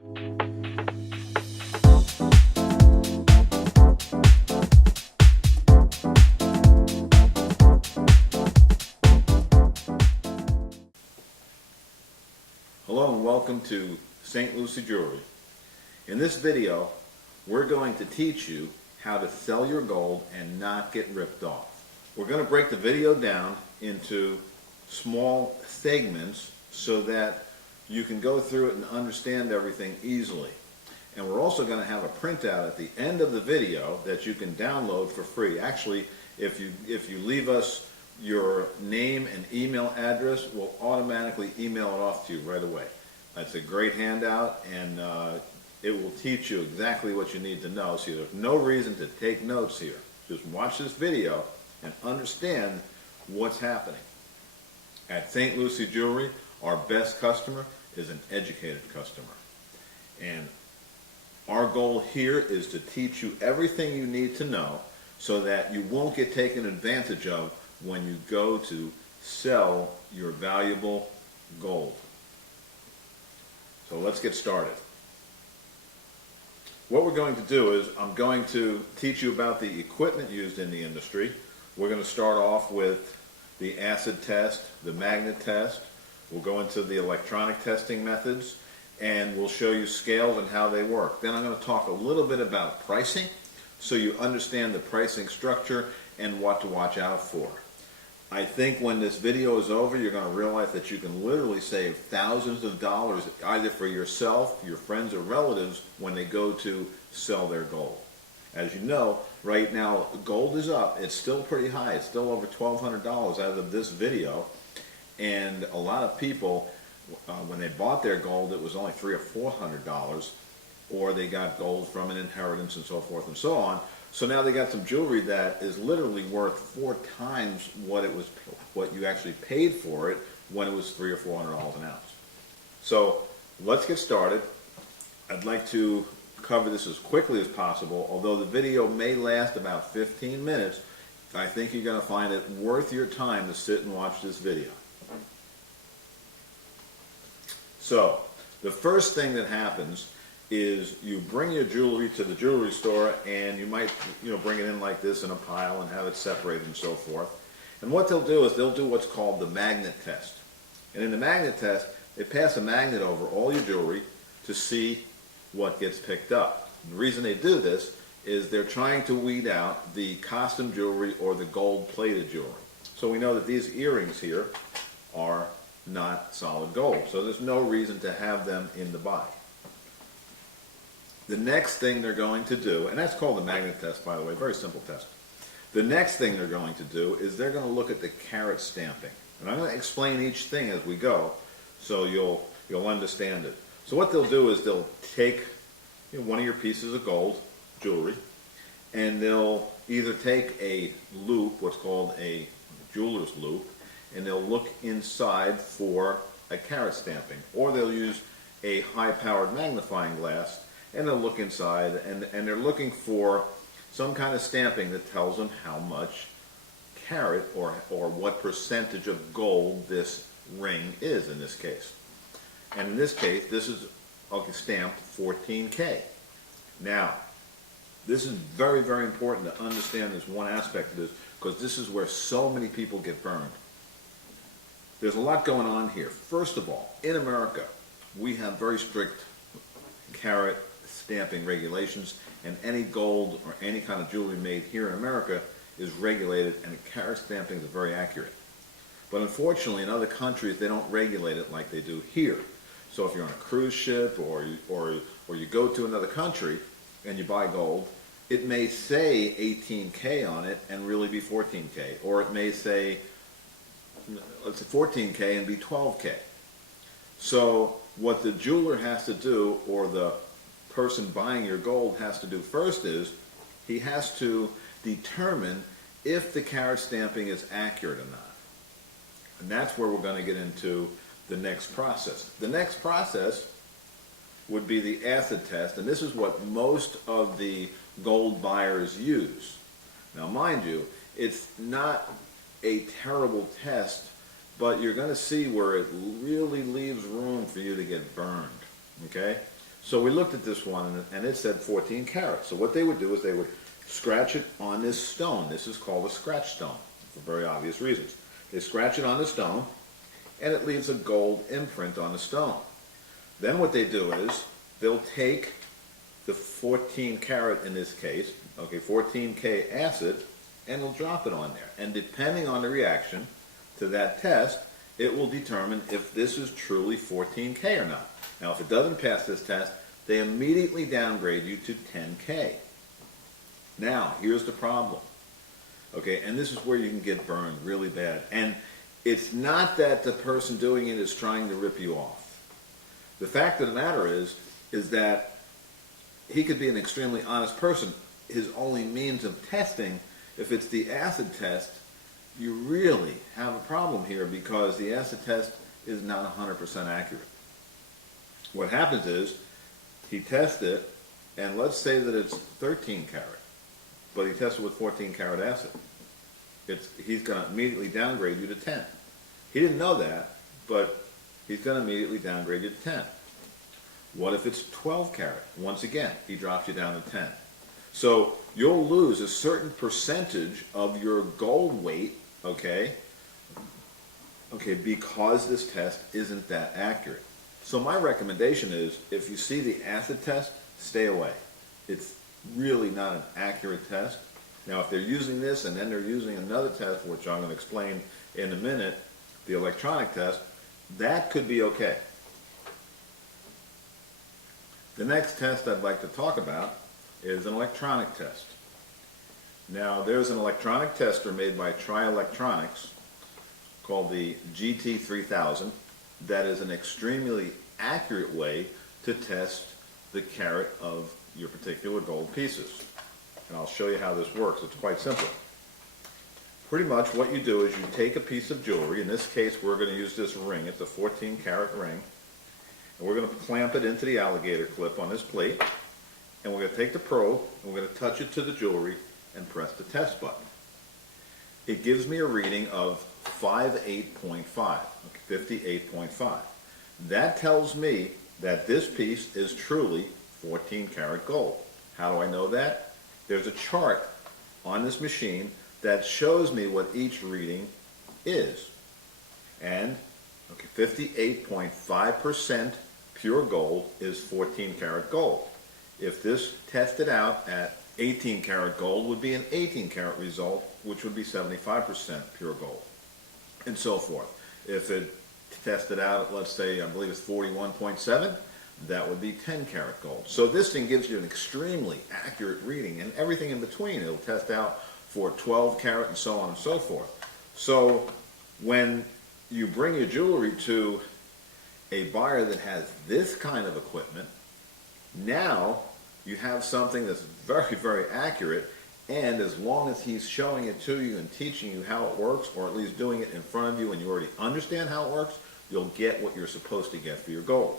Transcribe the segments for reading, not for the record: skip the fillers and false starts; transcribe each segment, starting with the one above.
Hello and welcome to St. Lucie Jewelry. In this video, we're going to teach you how to sell your gold and not get ripped off. We're going to break the video down into small segments so that you can go through it and understand everything easily. And we're also going to have a printout at the end of the video that you can download for free. Actually, if you leave us your name and email address, we'll automatically email it off to you right away. That's a great handout, and it will teach you exactly what you need to know. So there's no reason to take notes here. Just watch this video and understand what's happening. At St. Lucie Jewelry, our best customer is an educated customer. And our goal here is to teach you everything you need to know so that you won't get taken advantage of when you go to sell your valuable gold. So let's get started. What we're going to do is I'm going to teach you about the equipment used in the industry. We're going to start off with the acid test, the magnet test. We'll go into the electronic testing methods, and we'll show you scales and how they work. Then I'm going to talk a little bit about pricing so you understand the pricing structure and what to watch out for. I think when this video is over, you're going to realize that you can literally save thousands of dollars either for yourself, your friends, or relatives when they go to sell their gold. As you know, right now gold is up. It's still pretty high. It's still over $1,200 as of this video. And a lot of people, when they bought their gold, it was only $300 or $400, or they got gold from an inheritance and so forth and so on. So now they got some jewelry that is literally worth 4 times what you actually paid for it when it was $300 or $400 an ounce. So let's get started. I'd like to cover this as quickly as possible. Although the video may last about 15 minutes, I think you're going to find it worth your time to sit and watch this video. So the first thing that happens is you bring your jewelry to the jewelry store, and you might bring it in like this in a pile and have it separated and so forth. And what they'll do is they'll do what's called the magnet test. And in the magnet test, they pass a magnet over all your jewelry to see what gets picked up. And the reason they do this is they're trying to weed out the costume jewelry or the gold-plated jewelry. So we know that these earrings here are not solid gold, so there's no reason to have them in the buy. The next thing they're going to do, and that's called the magnet test, by the way, very simple test. The next thing they're going to do is they're going to look at the carat stamping. And I'm going to explain each thing as we go so you'll understand it. So what they'll do is they'll take one of your pieces of gold, jewelry, and they'll either take a loop, what's called a jeweler's loop, and they'll look inside for a carat stamping. Or they'll use a high-powered magnifying glass, and they'll look inside, and they're looking for some kind of stamping that tells them how much carat or what percentage of gold this ring is in this case. And in this case, this is stamped 14K. Now, this is very, very important to understand this one aspect of this, because this is where so many people get burned. There's a lot going on here. First of all, in America, we have very strict carat stamping regulations, and any gold or any kind of jewelry made here in America is regulated, and the carat stamping is very accurate. But unfortunately, in other countries, they don't regulate it like they do here. So if you're on a cruise ship or you go to another country and you buy gold, it may say 18K on it and really be 14K, or it may say, let's say 14K and be 12K. So what the jeweler has to do, or the person buying your gold has to do first, is he has to determine if the carat stamping is accurate or not. And that's where we're going to get into the next process. The next process would be the acid test, and this is what most of the gold buyers use. Now mind you, it's not a terrible test, but you're going to see where it really leaves room for you to get burned. Okay? So we looked at this one, and it said 14 carats. So what they would do is they would scratch it on this stone. This is called a scratch stone for very obvious reasons. They scratch it on the stone, and it leaves a gold imprint on the stone. Then what they do is they'll take the 14 karat in this case, okay, 14K acid, and they'll drop it on there. And depending on the reaction to that test, it will determine if this is truly 14K or not. Now, if it doesn't pass this test, they immediately downgrade you to 10K. Now, here's the problem. Okay, and this is where you can get burned really bad. And it's not that the person doing it is trying to rip you off. The fact of the matter is that he could be an extremely honest person. His only means of testing, if it's the acid test, you really have a problem here because the acid test is not 100% accurate. What happens is he tests it, and let's say that it's 13 karat, but he tests it with 14 karat acid. He's going to immediately downgrade you to 10. He didn't know that, but he's going to immediately downgrade you to 10. What if it's 12 karat? Once again, he drops you down to 10. So you'll lose a certain percentage of your gold weight, okay, because this test isn't that accurate. So my recommendation is, if you see the acid test, stay away. It's really not an accurate test. Now, if they're using this and then they're using another test, which I'm going to explain in a minute, the electronic test, that could be okay. The next test I'd like to talk about is an electronic test. Now, there's an electronic tester made by Tri-Electronics called the GT3000 that is an extremely accurate way to test the carat of your particular gold pieces. And I'll show you how this works. It's quite simple. Pretty much what you do is you take a piece of jewelry. In this case, we're going to use this ring. It's a 14 karat ring. And we're going to clamp it into the alligator clip on this plate. And we're going to take the probe, and we're going to touch it to the jewelry and press the test button. It gives me a reading of 58.5, 58.5. That tells me that this piece is truly 14 karat gold. How do I know that? There's a chart on this machine that shows me what each reading is. And 58.5% pure gold is 14 karat gold. If this tested out at 18 karat gold would be an 18 karat result, which would be 75% pure gold, and so forth. If it tested out at, let's say, I believe it's 41.7, that would be 10 karat gold. So this thing gives you an extremely accurate reading, and everything in between. It'll test out for 12 karat and so on and so forth. So when you bring your jewelry to a buyer that has this kind of equipment, now you have something that's very, very accurate, and as long as he's showing it to you and teaching you how it works, or at least doing it in front of you and you already understand how it works, you'll get what you're supposed to get for your gold.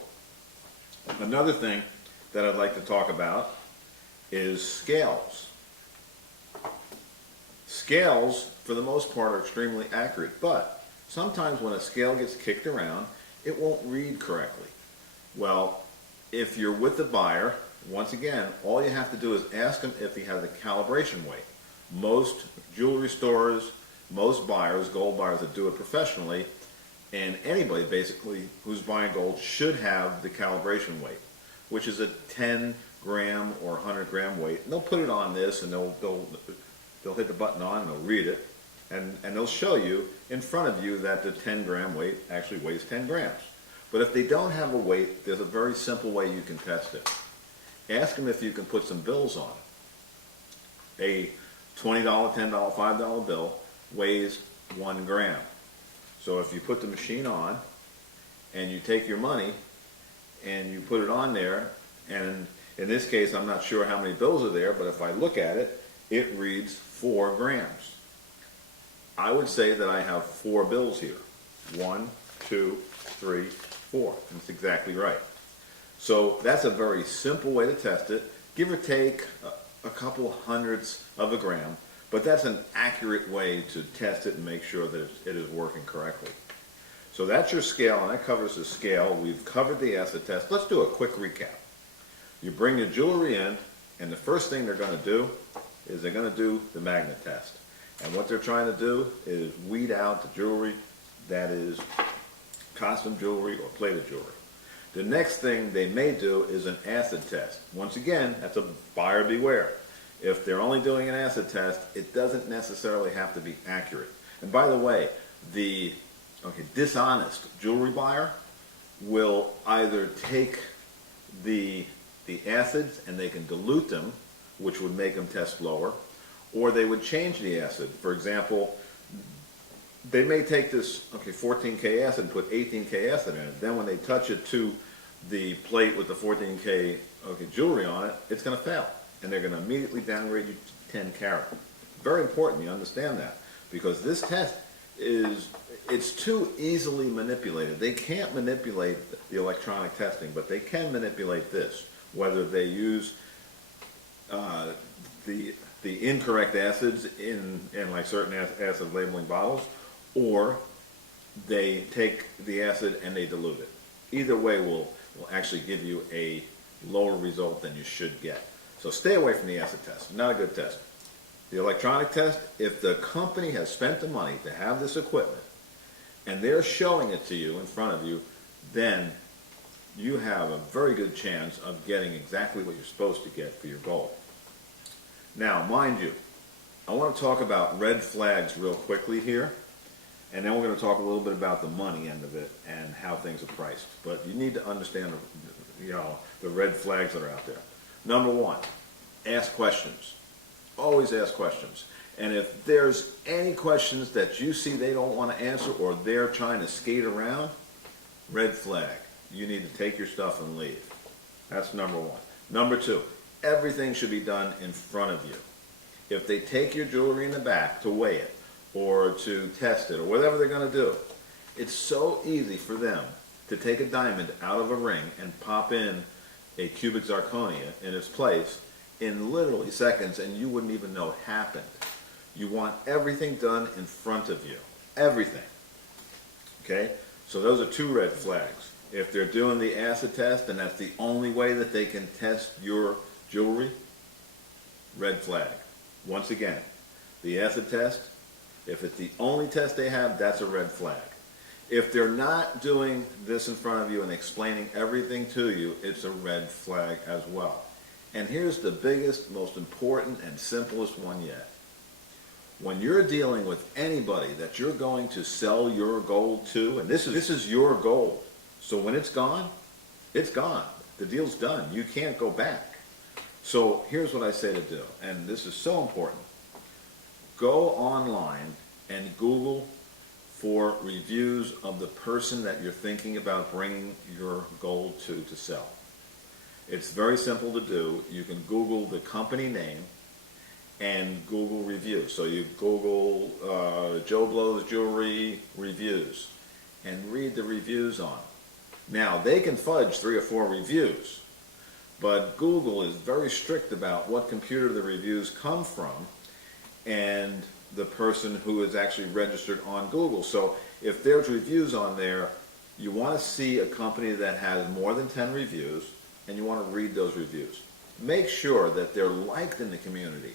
Another thing that I'd like to talk about is scales. Scales, for the most part, are extremely accurate, but sometimes when a scale gets kicked around, it won't read correctly. Well, if you're with the buyer, once again, all you have to do is ask him if he has a calibration weight. Most jewelry stores, most buyers, gold buyers that do it professionally, and anybody basically who's buying gold should have the calibration weight, which is a 10 gram or 100 gram weight. And they'll put it on this, and they'll hit the button on and they'll read it, and they'll show you in front of you that the 10 gram weight actually weighs 10 grams. But if they don't have a weight, there's a very simple way you can test it. Ask them if you can put some bills on it. A $20, $10, $5 bill weighs 1 gram. So if you put the machine on and you take your money and you put it on there, and in this case I'm not sure how many bills are there, but if I look at it, it reads 4 grams. I would say that I have 4 bills here. 1, 2, 3, 4. That's exactly right. So that's a very simple way to test it. Give or take a couple hundredths of a gram, but that's an accurate way to test it and make sure that it is working correctly. So that's your scale, and that covers the scale. We've covered the acid test. Let's do a quick recap. You bring your jewelry in, and the first thing they're going to do is they're going to do the magnet test. And what they're trying to do is weed out the jewelry that is costume jewelry or plated jewelry. The next thing they may do is an acid test. Once again, that's a buyer beware. If they're only doing an acid test, it doesn't necessarily have to be accurate. And by the way, the dishonest jewelry buyer will either take the acids and they can dilute them, which would make them test lower, or they would change the acid. For example, they may take this 14K acid and put 18K acid in it. Then when they touch it to the plate with the 14K jewelry on it, it's going to fail, and they're going to immediately downgrade you to 10 carat. Very important you understand that, because this test it's too easily manipulated. They can't manipulate the electronic testing, but they can manipulate this, whether they use the incorrect acids in like certain acid labeling bottles, or they take the acid and they dilute it. Either way will actually give you a lower result than you should get. So stay away from the acid test. Not a good test. The electronic test, if the company has spent the money to have this equipment and they're showing it to you in front of you, then you have a very good chance of getting exactly what you're supposed to get for your gold. Now, mind you, I want to talk about red flags real quickly here, and then we're going to talk a little bit about the money end of it and how things are priced. But you need to understand the red flags that are out there. Number one, ask questions. Always ask questions. And if there's any questions that you see they don't want to answer or they're trying to skate around, red flag. You need to take your stuff and leave. That's number one. Number two, everything should be done in front of you. If they take your jewelry in the back to weigh it or to test it or whatever they're going to do, it's so easy for them to take a diamond out of a ring and pop in a cubic zirconia in its place in literally seconds, and you wouldn't even know it happened. You want everything done in front of you. Everything. Okay? So those are two red flags. If they're doing the acid test and that's the only way that they can test your jewelry, red flag. Once again, the acid test, if it's the only test they have, that's a red flag. If they're not doing this in front of you and explaining everything to you, it's a red flag as well. And here's the biggest, most important, and simplest one yet. When you're dealing with anybody that you're going to sell your gold to, and this is your gold, so when it's gone, it's gone. The deal's done. You can't go back. So here's what I say to do, and this is so important. Go online and Google for reviews of the person that you're thinking about bringing your gold to sell. It's very simple to do. You can Google the company name and Google reviews. So you Google Joe Blow's Jewelry reviews and read the reviews on it. Now, they can fudge 3 or 4 reviews, but Google is very strict about what computer the reviews come from and the person who is actually registered on Google. So if there's reviews on there, you want to see a company that has more than 10 reviews, and you want to read those reviews. Make sure that they're liked in the community,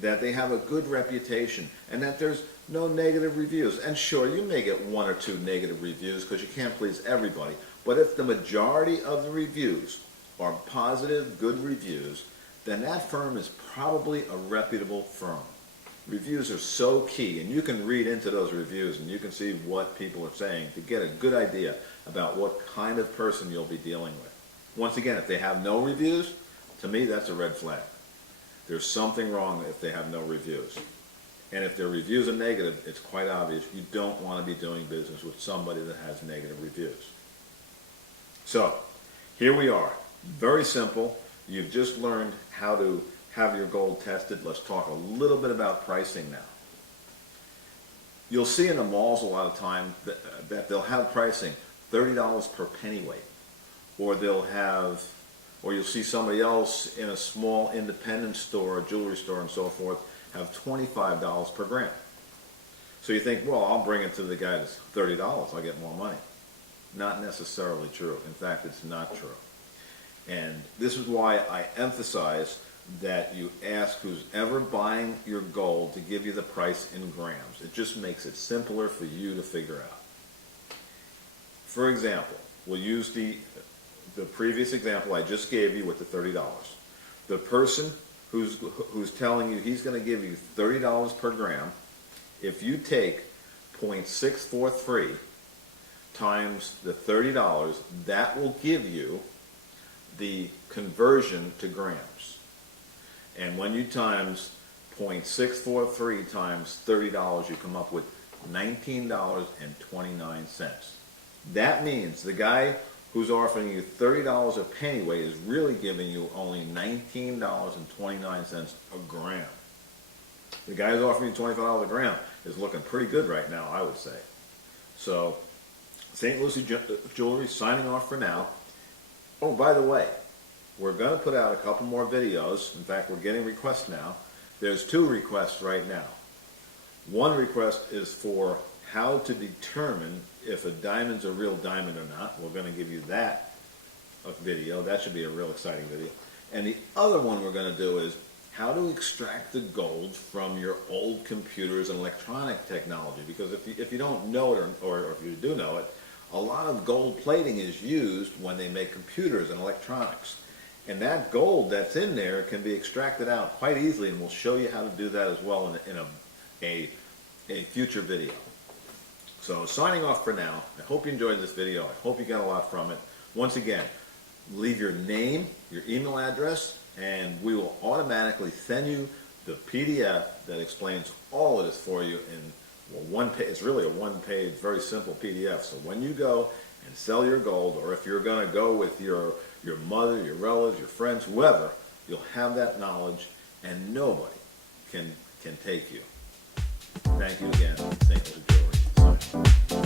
that they have a good reputation, and that there's no negative reviews. And sure, you may get 1 or 2 negative reviews because you can't please everybody, but if the majority of the reviews are positive, good reviews, then that firm is probably a reputable firm. Reviews are so key, and you can read into those reviews and you can see what people are saying to get a good idea about what kind of person you'll be dealing with. Once again, if they have no reviews, to me that's a red flag. There's something wrong if they have no reviews. And if their reviews are negative, it's quite obvious you don't want to be doing business with somebody that has negative reviews. So, here we are. Very simple. You've just learned how to have your gold tested. Let's talk a little bit about pricing now. You'll see in the malls a lot of time that they'll have pricing $30 per pennyweight. Or you'll see somebody else in a small independent store, a jewelry store and so forth, have $25 per gram. So you think, well, I'll bring it to the guy that's $30, I'll get more money. Not necessarily true. In fact, it's not true. And this is why I emphasize that you ask who's ever buying your gold to give you the price in grams. It just makes it simpler for you to figure out. For example, we'll use the previous example I just gave you with the $30. The person who's telling you he's going to give you $30 per gram, if you take 0.643 times the $30, that will give you the conversion to grams. And when you times 0.643 times $30, you come up with $19.29. That means the guy who's offering you $30 a pennyweight is really giving you only $19.29 a gram. The guy who's offering you $25 a gram is looking pretty good right now, I would say. So, St. Lucie Jewelry signing off for now. Oh, by the way, we're going to put out a couple more videos. In fact, we're getting requests now. There's 2 requests right now. One request is for how to determine if a diamond's a real diamond or not. We're going to give you that video. That should be a real exciting video. And the other one we're going to do is how to extract the gold from your old computers and electronic technology. Because if you don't know it, or if you do know it, a lot of gold plating is used when they make computers and electronics. And that gold that's in there can be extracted out quite easily, and we'll show you how to do that as well in a future video. So signing off for now. I hope you enjoyed this video. I hope you got a lot from it. Once again, leave your name, your email address, and we will automatically send you the PDF that explains all of this for you in one page. It's really a one-page, very simple PDF. So when you go and sell your gold, or if you're going to go with your mother, your relatives, your friends, whoever, you'll have that knowledge, and nobody can take you. Thank you again, St. Lucie Jewelry. Signing off.